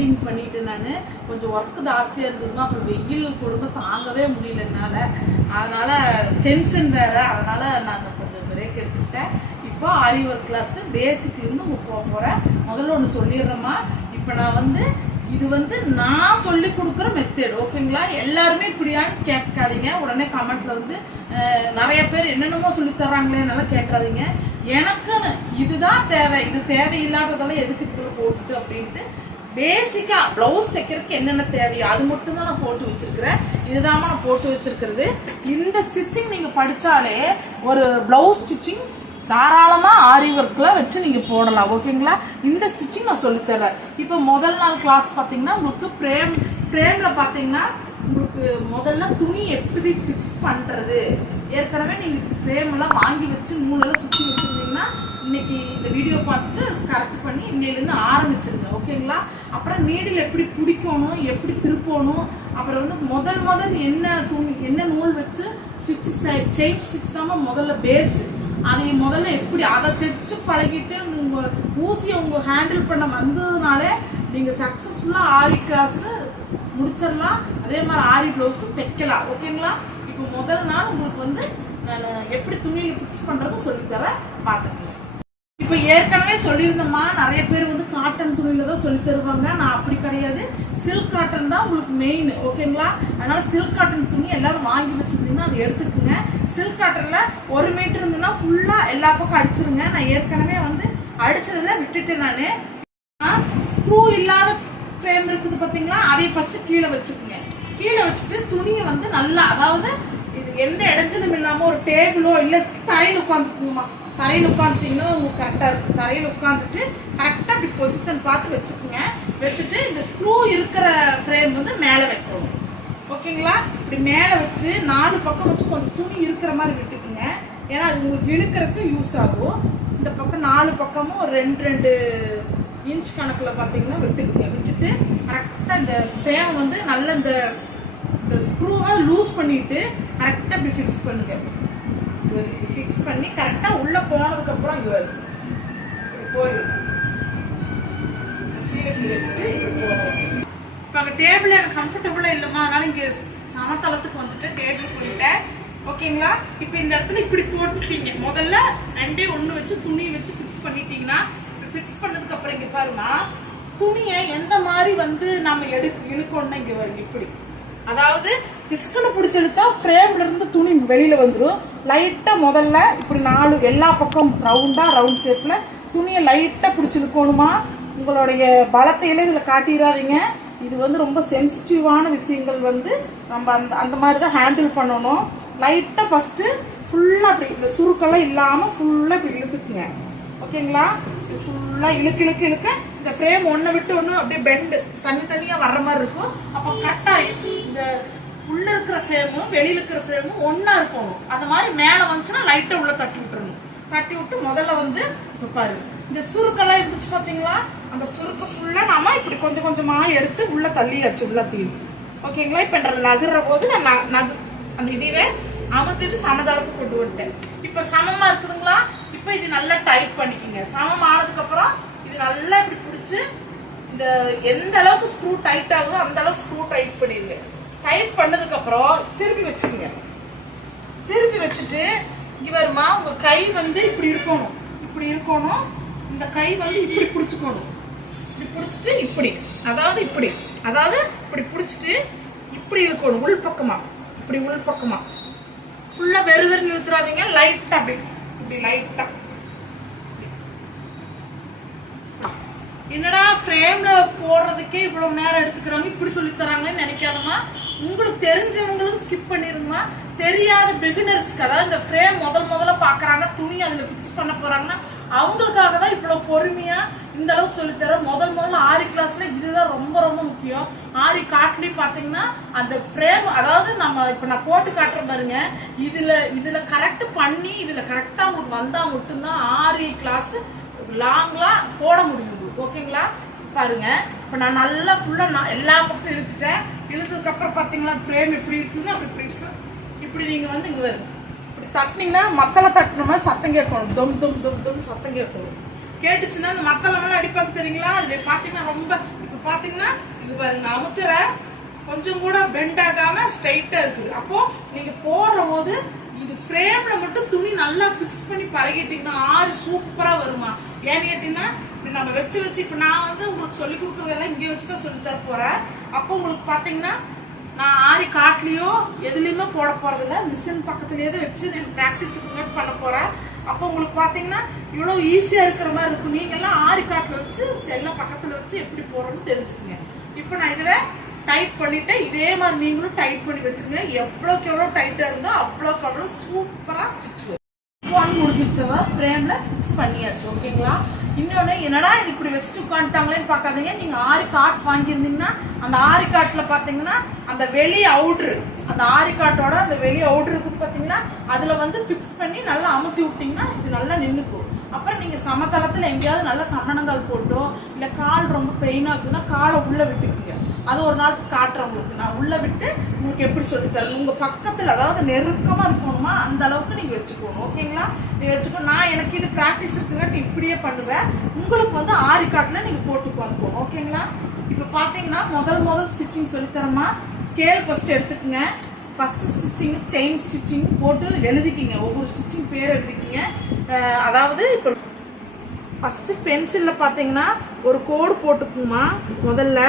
Welding பண்ணிட்டு நான் கொஞ்சம் ஒர்க்கு ஜாஸ்தியாக இருந்ததுமா, அப்புறம் வெயில் கொடுமை தாங்கவே முடியல என்னால். அதனால் டென்ஷன் வேறு, அதனால் நான் கொஞ்சம் பிரேக் எடுத்துக்கிட்டேன். இப்போ ஆரி ஒர்க் கிளாஸ் பேசிக்லேருந்து போக போகிறேன். முதல்ல ஒன்று சொல்லிடுறேம்மா, இப்போ நான் இது நான் சொல்லி கொடுக்குற மெத்தட், ஓகேங்களா? எல்லாருமே இப்படியான்னு கேட்காதீங்க. உடனே கமெண்ட்ல நிறைய பேர் என்னென்னமோ சொல்லி தர்றாங்களே, நல்லா கேட்காதீங்க. எனக்குன்னு இதுதான் தேவை, இது தேவையில்லாததெல்லாம் எதுக்கு இதுக்குள்ள போட்டுட்டு அப்படின்ட்டு பேசிக்கா பிளவுஸ் தைக்கிறதுக்கு என்னென்ன தேவையோ அது மட்டும் தான் நான் போட்டு வச்சிருக்கிறேன். இதுதான் நான் போட்டு வச்சிருக்கிறது. இந்த ஸ்டிச்சிங் நீங்க படிச்சாலே ஒரு பிளவுஸ் ஸ்டிச்சிங் தாராளமா ஆரி ஒர்க்ல வச்சு நீங்க போடலாம், ஓகேங்களா? இந்த ஸ்டிச்சிங் நான் சொல்லித்தரேன். இப்போ முதல் நாள் கிளாஸ் பாத்தீங்கன்னா உங்களுக்கு ஃப்ரேம்ல பாத்தீங்கன்னா உங்களுக்கு முதல்ல துணி எப்படி ஃபிக்ஸ் பண்றது. ஏற்கனவே நீங்க ஃப்ரேம் எல்லாம் வாங்கி வச்சு நூலெல்லாம் சுற்றி வச்சிருந்தீங்கன்னா இன்னைக்கு இந்த வீடியோ பார்த்துட்டு கரெக்ட் பண்ணி இன்னையிலேருந்து ஆரம்பிச்சிருங்க, ஓகேங்களா? அப்புறம் நீடில் எப்படி பிடிக்கணும், எப்படி திருப்பணும், அப்புறம் முதல் என்ன நூல் வச்சு ஸ்டிச் செயின் ஸ்டிச் தான் முதல்ல பேஸ். அதை முதல்ல எப்படி அதை தைச்சு பழகிட்டு உங்க ஊசியை உங்க ஹேண்டில் பண்ண வந்ததுனாலே நீங்க சக்சஸ்ஃபுல்லா ஆரி கிளாஸ் முடிச்சிடலாம். அதே மாதிரி ஆரி பிளவுஸ் தைக்கலாம், ஓகேங்களா? இப்போ முதல் நாள் உங்களுக்கு நான் எப்படி துணியில ஃபிக்ஸ் பண்றதும் சொல்லித்தரேன், பார்த்துக்கலாம். இப்போ ஏற்கனவே சொல்லியிருந்தோம்மா, நிறைய பேர் காட்டன் துணியில தான் சொல்லி தருவாங்க. நான் அப்படி கிடையாது, சில்க் காட்டன் தான் உங்களுக்கு மெயின், ஓகேங்களா? அதனால சில்க் காட்டன் துணி எல்லாரும் வாங்கி வச்சிருந்தீங்கன்னா அதை எடுத்துக்கோங்க. சில்க் காட்டன்ல 1 மீட்டர் இருந்துன்னா ஃபுல்லா எல்லா பக்கம் அடிச்சிருங்க. நான் ஏற்கனவே அடிச்சதுல விட்டுட்டேன். நான் ஸ்க்ரூ இல்லாத ஃப்ரேம் இருக்குது பாத்தீங்களா, அதை ஃபர்ஸ்ட் கீழே வச்சுக்கோங்க. கீழே வச்சுட்டு துணியை நல்லா, அதாவது இது எந்த இடைஞ்சலும் இல்லாம ஒரு டேபிளோ இல்ல தரையில் உட்காந்துக்குங்கம்மா. தரையில் உட்காந்துட்டீங்கன்னா உங்களுக்கு கரெக்டா இருக்கும். தரையில் உட்காந்துட்டு கரெக்டா இப்படி பொசிஷன் பார்த்து வச்சுக்கோங்க. வச்சுட்டு இந்த ஸ்க்ரூ இருக்கிற ஃப்ரேம் மேலே வைக்கணும், ஓகேங்களா? இப்படி மேலே வச்சு 4 பக்கம் வச்சு கொஞ்சம் துணி இருக்கிற மாதிரி விட்டுக்குங்க. ஏன்னா அது உங்களுக்கு இழுக்கிறதுக்கு யூஸ் ஆகும். இந்த பக்கம் 4 பக்கமும் 2 இன்ச் கணக்கில் பார்த்தீங்கன்னா விட்டுக்குங்க. விட்டுட்டு கரெக்டாக இந்த ஃப்ரேம் நல்ல இந்த ஸ்க்ரூவை லூஸ் பண்ணிட்டு கரெக்டாக இப்படி ஃபிக்ஸ் பண்ணுங்க. ஃபிக்ஸ் பண்ணி கரெக்டாக உள்ளே போனதுக்கப்புறம் இங்கே வருது போயிடும். கீழே வச்சு இப்போ அங்கே டேபிள் எனக்கு கம்ஃபர்டபுளாக இல்லைம்மா, அதனால இங்கே சமதளத்துக்கு டேபிள் பண்ணிட்டேன், ஓகேங்களா? இப்போ இந்த இடத்துல இப்படி போட்டுட்டீங்க. முதல்ல 2 1 வச்சு துணி வச்சு ஃபிக்ஸ் பண்ணிட்டீங்கன்னா, ஃபிக்ஸ் பண்ணதுக்கு அப்புறம் இங்கே பாருமா, துணியை எந்த மாதிரி நம்ம இழுக்கணும்னா இங்கே வருங்க. இப்படி, அதாவது பிஸ்கனை பிடிச்சி இழுத்தா ஃப்ரேம்ல இருந்து துணி வெளியில வந்துடும். லைட்டா முதல்ல இப்படி 4 எல்லா பக்கம் ரவுண்ட் ஷேப்ல துணியை லைட்டா பிடிச்சி இழுக்கணுமா. உங்களுடைய பலத்தையில இதுல காட்டிடாதீங்க. இது ரொம்ப சென்சிட்டிவான விஷயங்கள் நம்ம அந்த மாதிரி தான் ஹேண்டில் பண்ணணும். லைட்டா ஃபர்ஸ்ட் ஃபுல்லா அப்படி இந்த சுருக்கெல்லாம் இல்லாம ஃபுல்லா இப்படி இழுத்துக்குங்க, ஓகேங்களா? ஃபுல்லா இழுக்க இந்த ஃப்ரேம் ஒன்றை விட்டு ஒன்று அப்படியே பெண்டு தனித்தனியா வர்ற மாதிரி இருக்கும். அப்போ கரெக்டா இந்த உள்ள இருக்கிற ஃப்ரேமும் வெளியில இருக்கிற ஃப்ரேமும் ஒன்னா இருக்கணும். அந்த மாதிரி மேலே வந்துச்சுன்னா லைட்டா உள்ள தட்டி விட்டுறணும். தட்டி விட்டு முதல்ல இப்போ பாரு, இந்த சுருக்கெல்லாம் இருந்துச்சு பாத்தீங்களா, அந்த சுருக்க ஃபுல்லா நாம இப்படி கொஞ்சம் கொஞ்சமா எடுத்து உள்ள தள்ளியாச்சு, உள்ள தீவு, ஓகேங்களா? இப்ப நகர்ற போது நான் அந்த இதுவே அமுத்திட்டு சமதளத்துக்கு கொண்டு விட்டேன். இப்ப சமமா இருக்குதுங்களா? இப்ப இது நல்லா டைட் பண்ணிக்கோங்க. சமம் ஆனதுக்கு அப்புறம் இது நல்லா இப்படி பிடிச்சு இந்த எந்த அளவுக்கு ஸ்க்ரூ டைட் ஆகுதோ அந்த அளவுக்கு ஸ்க்ரூ டைட் பண்ணிடுங்க. டைட் பண்ணதுக்கு அப்புறம் திருப்பி வச்சுக்கோங்க. திருப்பி வச்சுட்டு இங்க வருமா, உங்க கை இப்படி இருக்கணும், இப்படி இருக்கணும். இந்த கை இப்படி பிடிச்சுக்கணும். இப்படி பிடிச்சிட்டு இப்படி, அதாவது இப்படி பிடிச்சிட்டு இப்படி இழுக்கணும். உள் பக்கமா, இப்படி உள் பக்கமா ஃபுல்லா வெறும் இழுத்துறாதீங்க. லைட்டா அப்படி இப்படி லைட்டா. என்னடா ஃப்ரேம்ல போடுறதுக்கே இவ்வளவு நேரம் எடுத்துக்கிறாங்க, இப்படி சொல்லி தராங்கன்னு நினைக்காதமா. உங்களுக்கு தெரிஞ்சவங்களுக்கு ஸ்கிப் பண்ணிருங்கம்மா. தெரியாத பிகினர்ஸ்க்கு, அதாவது இந்த ஃப்ரேம் முதல்ல பாக்குறாங்க, துணி அதுல ஃபிக்ஸ் பண்ண போறாங்கன்னா அவங்களுக்காக தான் இவ்வளவு பொறுமையா இந்த அளவுக்கு சொல்லித்தர. முதல்ல ஆரி கிளாஸ்ல இதுதான் ரொம்ப ரொம்ப முக்கியம். ஆரி காட்டுலயும் பாத்தீங்கன்னா அந்த ஃப்ரேம், அதாவது நம்ம இப்ப நான் போட்டு காட்டுறேன் பாருங்க, இதுல கரெக்ட் பண்ணி இதுல கரெக்டா உங்களுக்கு வந்தா மட்டும்தான் ஆரி கிளாஸ் லாங்லா போட முடியும், ஓகேங்களா? பாருங்க, இப்ப நான் நல்லா ஃபுல்லா எல்லா பக்கம் இழுத்துட்டேன். இழுத்ததுக்கு அப்புறம் பாத்தீங்களா ஃப்ரேம் எப்படி இருக்குன்னு அப்படி இப்படி நீங்க இங்க வருங்க. இப்படி தட்டினீங்கன்னா மத்தளை தட்டின மாதிரி சத்தம் கேட்கணும். தொம் தொம் தொம் தொம் சத்தம் கேட்கணும். கேட்டுச்சுன்னா அந்த மத்தளை மேல அடிப்பாங்க தெரியுங்களா? அதுல பாத்தீங்கன்னா ரொம்ப இப்ப பாத்தீங்கன்னா இது பாருங்க, நான் அமுத்துறேன், கொஞ்சம் கூட பெண்ட் ஆகாம ஸ்ட்ரைட்டா இருக்குது. அப்போ நீங்க போடுற போது இது ஃப்ரேம்ல மட்டும் துணி நல்லா ஃபிக்ஸ் பண்ணி பழகிட்டீங்கன்னா ஆறு சூப்பரா வருமா. ஏன்னு கேட்டீங்கன்னா இப்படி நம்ம வச்சு இப்ப நான் உங்களுக்கு சொல்லி கொடுக்கறதெல்லாம் இங்கே வச்சுதான் சொல்லி தர போறேன். அப்போ உங்களுக்கு பாத்தீங்கன்னா நான் ஆரி காட்லயோ எதுலயுமே போட போறது இல்ல, மிஷின் பக்கத்துலயே வச்சு பிராக்டிஸுக்கு பண்ண போறேன். அப்போ உங்களுக்கு பாத்தீங்கன்னா இவ்வளவு ஈஸியா இருக்கிற மாதிரி இருக்கும். நீங்க எல்லாம் ஆரி காட்ல வச்சு செல்ல பக்கத்துல வச்சு எப்படி போறோம்னு தெரிஞ்சுக்கங்க. இப்போ நான் இதுல டைட் பண்ணிட்டு இதே மாதிரி நீங்களும் டைட் பண்ணி வச்சுக்கோங்க. எவ்வளவுக்கு எவ்வளவு டைட்டா இருந்தா அவ்வளவுக்கு அவ்வளவு சூப்பரா ஸ்டிச் வரும். முடிஞ்சிருச்சவா ஃப்ரேம்ல ஃபிக்ஸ் பண்ணியாச்சு. ஓகேங்களா? இன்னொன்னு என்னடா இது இப்படி வச்சுட்டு உட்காந்துட்டாங்களேன்னு பாக்காதீங்க. நீங்க ஆரி காட் வாங்கியிருந்தீங்கன்னா அந்த ஆரி காட்ல பாத்தீங்கன்னா அந்த வெளி அவுட்ரு, அந்த ஆரி காட்டோட அந்த வெளி அவுட்ரு இருக்குது பாத்தீங்கன்னா, அதுல ஃபிக்ஸ் பண்ணி நல்லா அமுத்தி விட்டீங்கன்னா இது நல்லா நின்னுக்கும். அப்புறம் நீங்க சமதளத்துல எங்கேயாவது நல்ல சமணங்கால் போட்டோ இல்ல கால் ரொம்ப பெயினா இருக்குன்னா காலை உள்ள விட்டுக்குங்க. அது ஒரு நாள் காட்டுறேன் உங்களுக்கு. நான் உள்ள விட்டு உங்களுக்கு எப்படி சொல்லி தரேன். உங்க பக்கத்துல அதாவது நெருக்கமா இருக்கணுமா அந்த அளவுக்கு நீங்க வச்சுக்கணும். ஓகேங்களா? நீங்க வச்சுக்கோ. நான் எனக்கு இது பிராக்டிஸ் இருக்குங்காட்டி இப்படியே பண்ணுவேன். உங்களுக்கு ஆரி காட்டுல நீங்க போட்டு பார்ப்போம். ஓகேங்களா? இப்ப பாத்தீங்கன்னா முதல் ஸ்டிச்சிங் சொல்லித்தரமா. ஸ்கேல் ஃபர்ஸ்ட் எடுத்துக்கங்க. ஃபர்ஸ்ட் ஸ்டிச்சிங் செயின் ஸ்டிச்சிங் போட்டு எழுதிக்கிங்க. ஒவ்வொரு ஸ்டிச்சிங் பேர் எழுதிக்கிங்க. அதாவது இப்ப ஃபர்ஸ்ட் பென்சில்ல பாத்தீங்கன்னா ஒரு கோடு போட்டுக்குமா. முதல்ல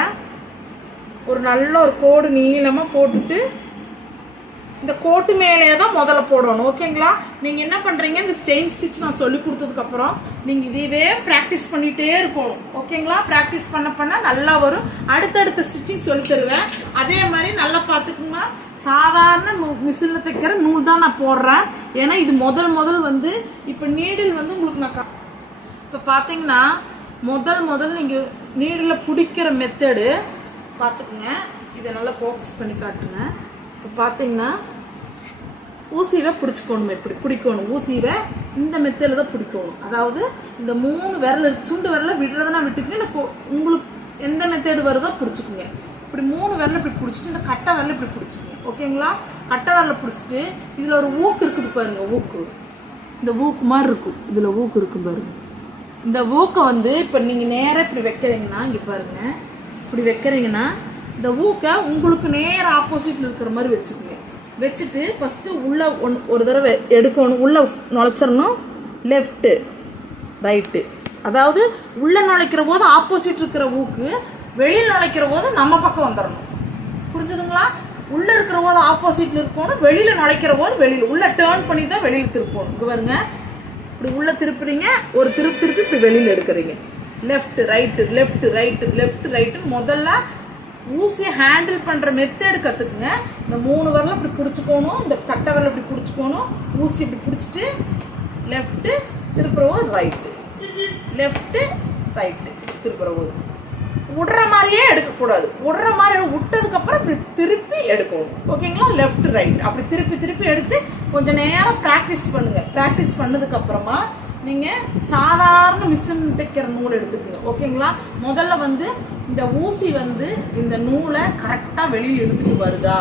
ஒரு நல்ல ஒரு கோடு நீளமா போட்டுட்டு இந்த கோட்டு மேலேயே தான் முதல்ல போடணும். ஓகேங்களா? நீங்க என்ன பண்றீங்க, இந்த செயின் ஸ்டிச் நான் சொல்லி கொடுத்ததுக்கு அப்புறம் நீங்க இதுவே பிராக்டிஸ் பண்ணிட்டே இருக்கணும். ஓகேங்களா? பிராக்டிஸ் பண்ண நல்லா வரும். அடுத்தடுத்த ஸ்டிச்சிங் சொல்லி தருவேன். அதே மாதிரி நல்லா பாத்துக்குமா. சாதாரண மிஷின்ல தைக்கிற நூல் தான் நான் போடுறேன். ஏன்னா இது முதல் இப்ப நீடில் உங்களுக்கு நான் இப்ப பாத்தீங்கன்னா முதல் நீங்க நீடில பிடிக்கிற மெத்தடு பார்த்துக்குங்க. இதை நல்லா ஃபோக்கஸ் பண்ணி காட்டுங்க. இப்போ பார்த்தீங்கன்னா ஊசிவை பிடிச்சிக்கணும். எப்படி பிடிக்கணும்? ஊசிவை இந்த மெத்தையில தான் பிடிக்கணும். அதாவது இந்த 3 விரல் சுண்டு விரல விடுறதுனா விட்டுக்குங்க. இல்லை உங்களுக்கு எந்த மெத்தேடு வருதோ பிடிச்சிக்குங்க. இப்படி 3 விரல இப்படி பிடிச்சிட்டு இந்த கட்டை விரல இப்படி பிடிச்சிக்குங்க. ஓகேங்களா? கட்டை விரல பிடிச்சிட்டு இதில் ஒரு ஊக்கு இருக்குது பாருங்க. ஊக்கு இந்த ஊக்கு மாதிரி இருக்கும். இதில் ஊக்கு இருக்கும் பாருங்க. இந்த ஊக்கை இப்போ நீங்கள் நேராக இப்படி வைக்கிறீங்கன்னா இங்கே பாருங்க. இப்படி வைக்கிறீங்கன்னா இந்த ஊக்கை உங்களுக்கு நேர ஆப்போசிட்ல இருக்கிற மாதிரி வச்சுக்கோங்க. வச்சுட்டு ஃபர்ஸ்ட் உள்ள ஒரு தடவை எடுக்கணும். உள்ள நுழைச்சிடணும். Left right. அதாவது உள்ள நுழைக்கிற போது ஆப்போசிட் இருக்கிற ஊக்கு, வெளியில் நுழைக்கிற போது நம்ம பக்கம் வந்துடணும். புரிஞ்சுதுங்களா? உள்ள இருக்கிற போது ஆப்போசிட்ல இருக்கணும், வெளியில நுழைக்கிற போது வெளியில உள்ள டேர்ன் பண்ணி தான் வெளியில திருப்பணும். இங்க பாருங்க, இப்படி உள்ள திருப்புறீங்க, ஒரு திருப்பி இப்படி வெளியில எடுக்கிறீங்க. Left right left right left right. முதல்ல ஊசியை ஹேண்டில் பண்ற மெத்தேடு கத்துக்குங்க. இந்த 3 விரல இப்படி பிடிச்சிக்கணும், இந்த கட்டை விரல இப்படி பிடிச்சிக்கணும், ஊசி இப்படி பிடிச்சிட்டு லெஃப்ட் திருப்புற போது ரைட்டு, லெஃப்ட் ரைட்டு திருப்புற போது விடுற மாதிரியே எடுக்கக்கூடாது. விடுற மாதிரி விட்டதுக்கு அப்புறம் இப்படி திருப்பி எடுக்கணும். ஓகேங்களா? லெஃப்ட் ரைட் அப்படி திருப்பி எடுத்து கொஞ்சம் நேரம் ப்ராக்டிஸ் பண்ணுங்க. ப்ராக்டிஸ் பண்ணதுக்கு அப்புறமா நீங்க சாதாரண மிஷின் தைக்கிற நூல் எடுத்துக்கோங்க. ஓகேங்களா? முதல்ல இந்த ஊசி இந்த நூலை கரெக்டா வெளியில் எடுத்துட்டு வருதா,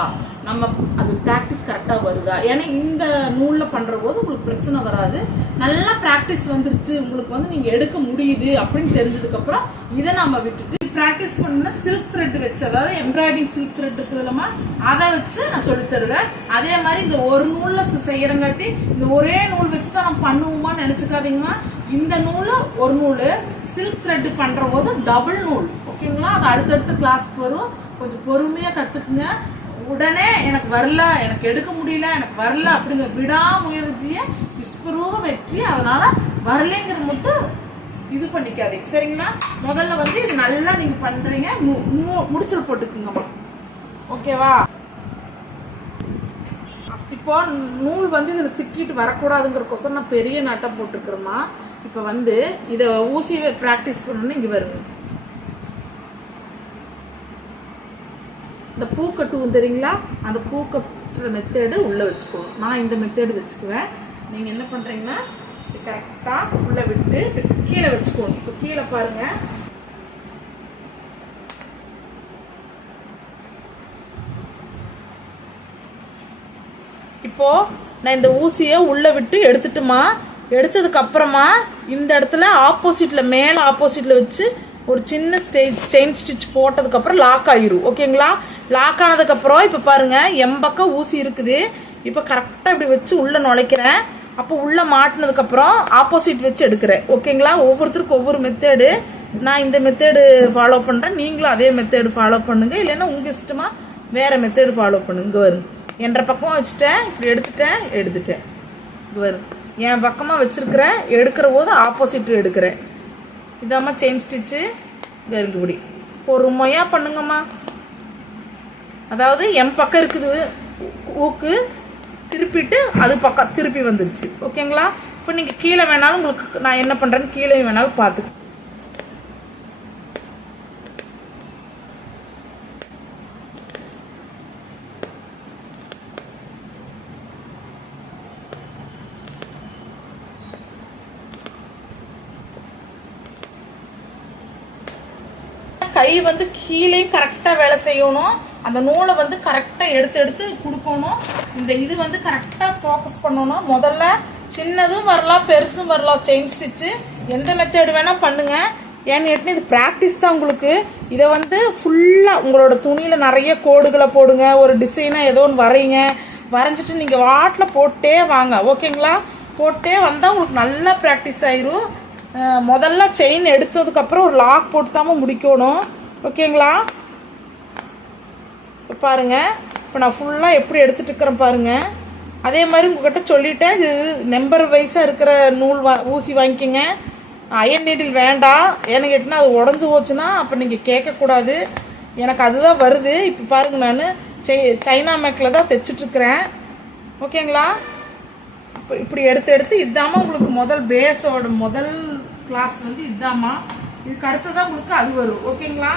நம்ம அது ப்ராக்டிஸ் கரெக்டா வருதா. ஏன்னா இந்த நூல்ல பண்ற போது உங்களுக்கு பிரச்சனை வராது. நல்லா ப்ராக்டிஸ் வந்துருச்சு, உங்களுக்கு நீங்க எடுக்க முடியுது அப்படின்னு தெரிஞ்சதுக்கு அப்புறம் இதை நம்ம விட்டுட்டு ப்ராக்டிஸ் பண்ண சில்க் த்ரெட் வச்சு, அதாவது எம்ப்ராய்டிங் சில்க் த்ரெட் இருக்குதுல்லமா, அதை வச்சு நான் சொல்லி தருவேன். அதே மாதிரி இந்த ஒரு நூல்ல செய்யறங்காட்டி இந்த ஒரே நூல் வச்சு தான் நம்ம பண்ணுவோமான்னு நினைச்சுக்காதீங்கன்னா, இந்த நூல் ஒரு நூல், சில்க் த்ரெட் பண்ற போது டபுள் நூல். ஓகேங்களா? அது அடுத்தடுத்த கிளாஸ்க்கு வரும். கொஞ்சம் பொறுமையா கத்துக்குங்க. உடனே எனக்கு வரல, எனக்கு எடுக்க முடியல, எனக்கு வரல அப்படிங்கிற விடாமுயற்சிய விஸ்வரூப வெற்றி. அதனால வரலைங்கிறது மட்டும் இது பண்ணிக்காதீங்க. சரிங்களா? முதல்ல இது நல்லா நீங்க பண்றீங்க. முடிச்சல் போட்டுக்குங்கம்மா. ஓகேவா? இப்போ நூல் இதுல சிக்கிட்டு வரக்கூடாதுங்கிறக்கோசம் நான் பெரிய நட்டம் போட்டுக்கிறோமா. இப்போ இதை ஊசியை பிராக்டிஸ் பண்ணணும்னு இங்க வருங்க. இந்த பூக்கட்டுவும் தெரியுங்களா, அந்த பூக்கட்டுற மெத்தேடு உள்ள வச்சுக்கணும். நான் இந்த மெத்தேடு வச்சுக்குவேன். நீங்க என்ன பண்றீங்கன்னா கரெக்டா உள்ள விட்டு கீழே வச்சுக்கணும். இப்போ கீழே பாருங்க, இப்போ நான் இந்த ஊசியை உள்ள விட்டு எடுத்துட்டுமா, எடுத்ததுக்கு அப்புறமா இந்த இடத்துல ஆப்போசிட்ல மேல ஆப்போசிட்ல வச்சு ஒரு சின்ன செயின் ஸ்டிச் போட்டதுக்கப்புறம் லாக் ஆயிரும். ஓகேங்களா? லாக் ஆனதுக்கப்புறம் இப்போ பாருங்கள் எம்பக்கம் ஊசி இருக்குது. இப்போ கரெக்டாக இப்படி வச்சு உள்ளே நுழைக்கிறேன். அப்போ உள்ளே மாட்டினதுக்கப்புறம் ஆப்போசிட் வச்சு எடுக்கிறேன். ஓகேங்களா? ஒவ்வொருத்தருக்கும் ஒவ்வொரு மெத்தேடு. நான் இந்த மெத்தேடு ஃபாலோ பண்ணுறேன், நீங்களும் அதே மெத்தேடு ஃபாலோ பண்ணுங்கள். இல்லைன்னா உங்கள் இஷ்டமாக வேறு மெத்தேடு ஃபாலோ பண்ணுங்க. இங்கே வரும் என்ற பக்கமாக வச்சுட்டேன், இப்படி எடுத்துட்டேன். இங்கே வரும் என் பக்கமாக வச்சுருக்கிறேன், எடுக்கிற போது ஆப்போசிட் எடுக்கிறேன். இதாம்மா செயின் ஸ்டிச்சு. இங்கே இருக்குபடி பொறுமையாக பண்ணுங்கம்மா. அதாவது என் பக்கம் இருக்குது ஊக்கு, திருப்பிட்டு அது பக்கம் திருப்பி வந்துருச்சு. ஓகேங்களா? இப்போ நீங்கள் கீழே வேணாலும் உங்களுக்கு நான் என்ன பண்ணுறேன்னு கீழே வேணாலும் பார்த்துக்க. கை வந்து கீழே கரெக்டாக வேலை செய்யணும். அந்த நூலை வந்து கரெக்டாக எடுத்து கொடுக்கணும். இந்த இது வந்து கரெக்டாக ஃபோக்கஸ் பண்ணணும். முதல்ல சின்னதும் வரலாம், பெருசும் வரலாம். செயின் ஸ்டிச்சு எந்த மெத்தேடு வேணால் பண்ணுங்கள். ஏன்னு கேட்டினா இது ப்ராக்டிஸ் தான் உங்களுக்கு. இதை வந்து ஃபுல்லாக உங்களோட துணியில் நிறைய கோடுகளை போடுங்க. ஒரு டிசைனாக ஏதோ ஒன்று வரைங்க. வரைஞ்சிட்டு நீங்கள் வாட்டில் போட்டே வாங்க. ஓகேங்களா? போட்டே வந்தால் உங்களுக்கு நல்லா ப்ராக்டிஸ் ஆயிரும். முதல்ல செயின் எடுத்ததுக்கப்புறம் ஒரு லாக் போட்டுதாம முடிக்கணும். ஓகேங்களா? இப்போ பாருங்கள், இப்போ நான் ஃபுல்லாக எப்படி எடுத்துகிட்டு இருக்கிறேன் பாருங்கள். அதே மாதிரி உங்கள்கிட்ட சொல்லிவிட்டேன், இது நம்பர் வைஸாக இருக்கிற நூல் ஊசி வாங்கிக்கோங்க. அயன் நீடில் வேண்டாம். ஏன்னு கேட்டினா அது உடஞ்சி போச்சுன்னா அப்போ நீங்கள் கேட்கக்கூடாது. எனக்கு அதுதான் வருது. இப்போ பாருங்கள், நான் சைனா மேக்கில் தான் தைச்சிட்ருக்கிறேன். ஓகேங்களா? இப்போ இப்படி எடுத்து இதாம்மா உங்களுக்கு முதல் பேஸோட முதல் கிளாஸ் வந்து இதாம்மா. இதுக்கு அடுத்ததான் உங்களுக்கு அது வரும். ஓகேங்களா?